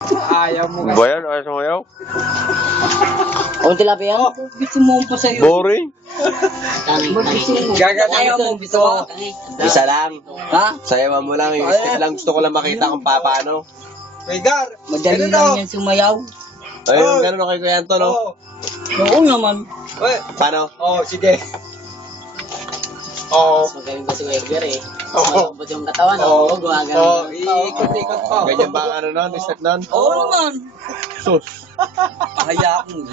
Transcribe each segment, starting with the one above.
Ayaw mo kasi. Ba yan? Ayaw sumayaw? O, tilapia mo. Gusto mo pa sa'yo. Boring? Gagawin mo. Gusto mo. Isa lang. Ha? Sayawan mo lang. Yung step lang. Gusto ko lang makita kung paano. Vegar. Madali Ganun daw. lang yan sumayaw. Ayun, ganun ako kay Kuya Anton, no? Oo. Oo naman. Uy. Paano? Oo, sige. Oo. Mas magaling ba si Weber eh. Oo. Mas malambot yung katawan. Oo. Oo, gumagano. Oo, iikot-ikot pa. Ganyan ba ang ano nun? Step nun? Oo naman. Sus. Pahayaan mo.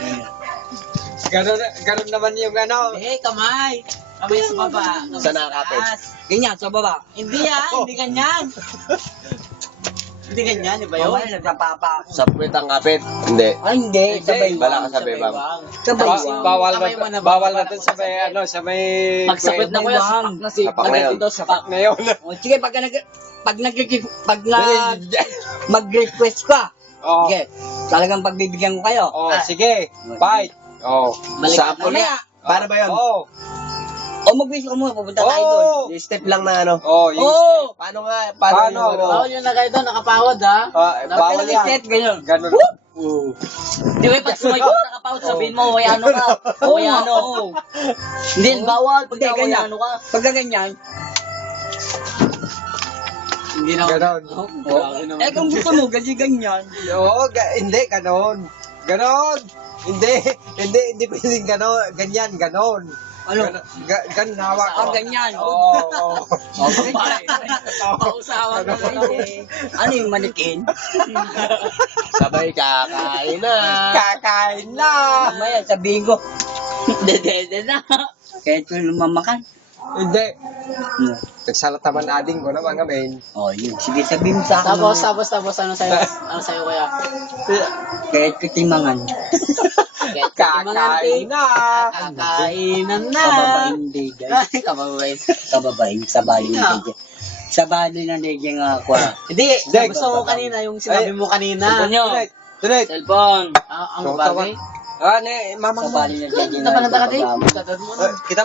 Ganun naman yung ano. Eh, kamay. Kamay sa baba. Kamay Saan nakakapit? taas. Ganyan, sa baba. Hindi hindi ganyan. Hindi ganyan, iba yun. Mamaya nagpapapa ako. Sa puwet ang kapit. Hindi. Ay, hindi. Sabay Bala bang. ka sa bebang. Sabay Ba- bang. bawal Kamay mo na na bawal baba. na dun sa may ano, sa may Pagsapit na ko yung sapak na si Sapak na yun. Dito, sapak. na yun. O, sige, pag mag-request ka, Oh. sige, talagang pagbibigyan ko kayo. Oh, sige. Fight. Oh. Balik Sample. Mamaya, Paano ba yun? Oh. o mag-wish ka muna, pupunta tayo doon. Oh. Yung step lang na ano. Oh, yung Oo! Paano nga? Paano? Paano yung ano? Bawal yung lagay doon, nakapawad ha. bawal yan. Set, ganyan. Ganun. Di ba pag sumayo ka nakapawad, sabihin mo, wayano ka. Wayano. Hindi, bawal. Pag Hindi, ganyan. wayano ka. Pagka ganyan, Hindi na. Ganon. eh kung gusto mo, ganyan. Oo, hindi, ganon. Ganon. Hindi pwedeng ganon. Ganyan, ganon. Ano? Ganon, hawak. Ah, ganyan. Oo, oo. Pausawan ka na eh. Ano yung manikin? Sabay kakain na. Kakain na. Mamaya sabihin ko, Dede na. kaya ito lumamakan. Hindi. Nagsalat naman ading ko naman ngamin. O, yun. Sige, sabihin mo sa akin. Tapos, ano sa'yo? Ano sa'yo kaya? Kaya ito timangan. Kakain na. Kakainan na. Kababain digay. Ay, kababain. Kababain, sabahin Yeah. digay. Sabahin na digay nga ako. Hindi, Hindi. gusto mo kanina, yung sinabi mo kanina. Tunay. Tunay. Cellphone. Ang bagay. Ne, mamang mo. Sabahin na digay nga Napalanta ka din. ako. Tatad mo na. Kita